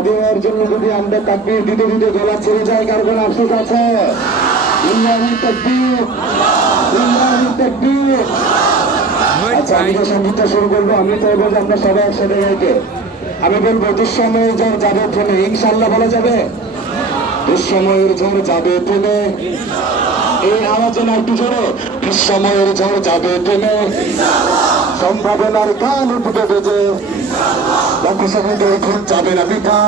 দেওয়ার জন্য যদি আমরা তাকবীর দিতে দিতে গলা ছেড়ে যাই, কার কোনো আফসোস আছে? ইল্লাহি তাকবীর, ইল্লাহি তাকবীর। আচ্ছা, আমি যে সঙ্গীতটা শুরু করবো, আমি তো বলবো আমরা সবাই একসাথে গাইতে। আমি বলবো দুঃসময়ের ঝড় যাবে থেমে, ইনশাল্লাহ বলা যাবে? দুঃসময়ের ঝড় যাবে থেমে, এই আওয়াজে না একটু জোরে। দুঃসময়ের ঝড় যাবে থেমে, সম্ভাবনার গান উঠবে বেজে, লক্ষ শহীদের খুন যাবে না বৃথা,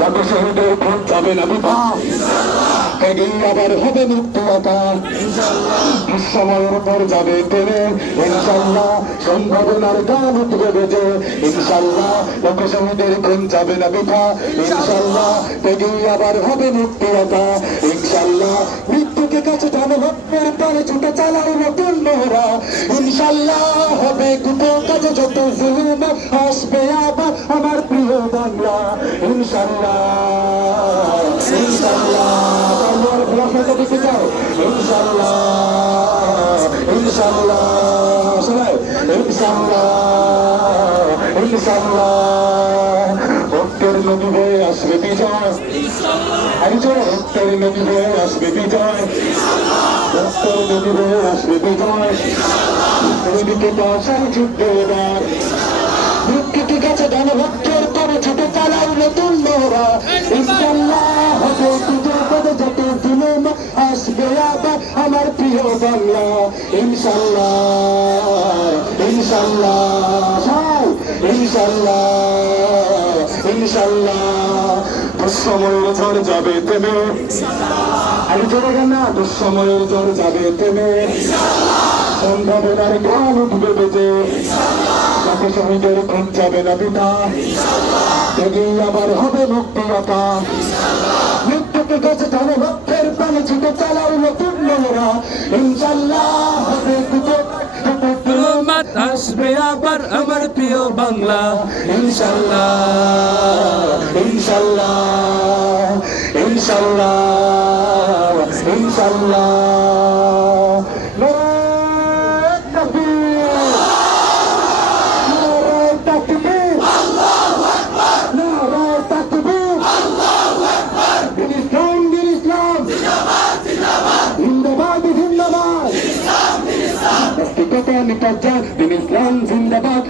লক্ষ শহীদের খুন যাবে না বৃথা, এগিয়ে আবার হবে মুক্ততা, দুঃসময়ের পর যাবে থেমে, ইনশাল্লাহ সম্ভাবনার গান উঠবে বেজে, ইনশাল্লাহ লক্ষ শহীদের খুন যাবে না বৃথা, ইনশাল্লাহ এগিয়ে আবার হবে মুক্ততা, ইনশাল্লাহ মৃত্যুকে কাছে টানো হত্যের পরে ছুটে চালাও নতুন মোহরা, ইনশাল্লাহ হবে কুটো কাজে যত জুলুম আসবে আবার আমার প্রিয় বাংলা, ইনশাল্লাহ ইনশাল্লাহ। তোমার প্রশ্নটা দিতে চাও? ইনশাল্লাহ ইনশাল্লাহ, সবাই ইনশাল্লাহ ইনশাল্লাহ। রক্তের নদী হয়ে আসবে বিজয়, আমি তো রক্তের নদী হয়ে আসবে বিজয়, রক্তের নদী হয়ে আসবে বিজয়, নদীকে পাশার যুদ্ধ এবার, মৃত্যুকে কাছে জানো ভক্তের পরে ছোট চালাও নতুন মোহরা, ইনশাল্লাহ হবে পুজোর পদে যত জুলুম আসবে আবার আমার প্রিয় বাংলা, ইনশাল্লাহ ইনশাল্লাহ ইনশাল্লাহ ইনশাল্লাহ। দুঃসময়ের ঝড় যাবে থেমে, আমি চলে গেল না, দুঃসময়ের ঝড় যাবে থেমে, সম্ভাবনার গান উঠবে বেজে, লক্ষ শহীদের খুন যাবে না বৃথা, এগিয়ে আবার হবে মুক্ততা, মৃত্যুকে কাছে টানো রক্তের প্রাণে ছুটে চালাও নতুন মোহরা, ইনশাল্লাহ হবে আসবে আবার আমার প্রিয় বাংলা, ইনশাল্লাহ ইনশাল্লাহ ইনশাল্লাহ ইনশাল্লাহ। নারায়ে তাকবীর, নারায়ে তাকবীর, আল্লাহু আকবার, নারায়ে তাকবীর, আল্লাহু আকবার। দিন ইসলাম, দিন ইসলাম, জিন্দাবাদ জিন্দাবাদ, জিন্দাবাদ জিন্দাবাদ, ইসলাম দিন ইসলাম, নাস্তিকতা নিপাত যাক, দিন ইসলাম জিন্দাবাদ।